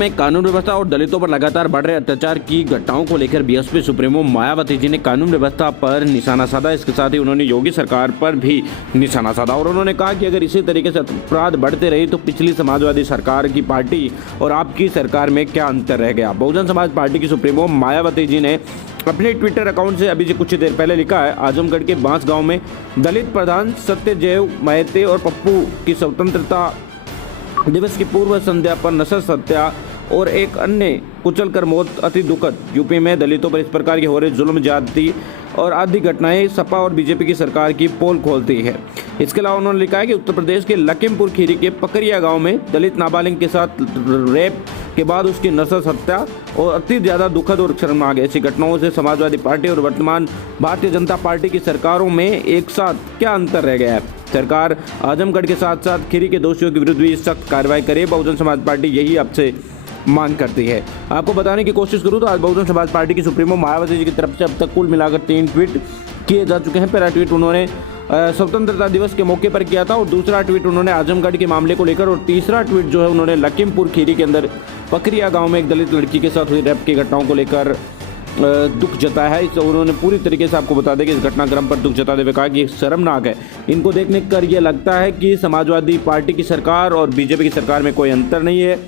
में कानून व्यवस्था और दलितों पर लगातार बढ़ रहे अत्याचार की घटनाओं को लेकर बीएसपी सुप्रीमो मायावती जी ने कानून व्यवस्था पर निशाना साधा। इसके साथ ही उन्होंने योगी सरकार पर भी निशाना साधा और उन्होंने कहा कि अगर इसी तरीके से अपराध बढ़ते रहे तो पिछली समाजवादी सरकार की पार्टी और आपकी सरकार में क्या अंतर रह गया। बहुजन समाज पार्टी की सुप्रीमो मायावती जी ने अपने ट्विटर अकाउंट से अभी कुछ देर पहले लिखा है, आजमगढ़ के बांसगांव में दलित प्रधान सत्यदेव महते और पप्पू की स्वतंत्रता दिवस की पूर्व संध्या पर नशा हत्या और एक अन्य कुचलकर मौत अति दुखद। यूपी में दलितों पर इस प्रकार के हो रहे जुल्म, जाति और आदि घटनाएं सपा और बीजेपी की सरकार की पोल खोलती है। इसके अलावा उन्होंने लिखा है कि उत्तर प्रदेश के लखीमपुर खीरी के पकरिया गांव में दलित नाबालिग के साथ रेप के बाद उसकी नशा हत्या और अति ज़्यादा दुखद और शर्मनाक ऐसी घटनाओं से समाजवादी पार्टी और वर्तमान भारतीय जनता पार्टी की सरकारों में एक साथ क्या अंतर रह गया है। सरकार आजमगढ़ के साथ साथ खीरी के दोषियों के विरुद्ध भी सख्त कार्रवाई करे। बहुजन समाज पार्टी यही आपसे मांग करती है। आपको बताने की कोशिश करूं तो आज बहुजन समाज पार्टी की सुप्रीमो मायावती जी की तरफ से अब तक कुल मिलाकर 3 ट्वीट किए जा चुके हैं। पहला ट्वीट उन्होंने स्वतंत्रता दिवस के मौके पर किया था और दूसरा ट्वीट उन्होंने आजमगढ़ के मामले को लेकर और तीसरा ट्वीट जो है उन्होंने लखीमपुर खीरी के अंदर पकरिया गांव में एक दलित लड़की के साथ हुई रेप की घटनाओं को लेकर दुख जताया है। इस उन्होंने पूरी तरीके से आपको बता दें कि इस घटनाक्रम पर दुख जताते हुए कहा कि शर्मनाक है। इनको देखने कर ये लगता है कि समाजवादी पार्टी की सरकार और बीजेपी की सरकार में कोई अंतर नहीं है।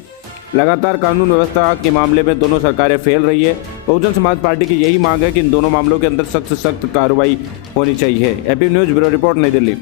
लगातार कानून व्यवस्था के मामले में दोनों सरकारें फेल रही है। बहुजन समाज पार्टी की यही मांग है कि इन दोनों मामलों के अंदर सख्त से सख्त कार्रवाई होनी चाहिए। एपी न्यूज़ ब्यूरो रिपोर्ट, नई दिल्ली।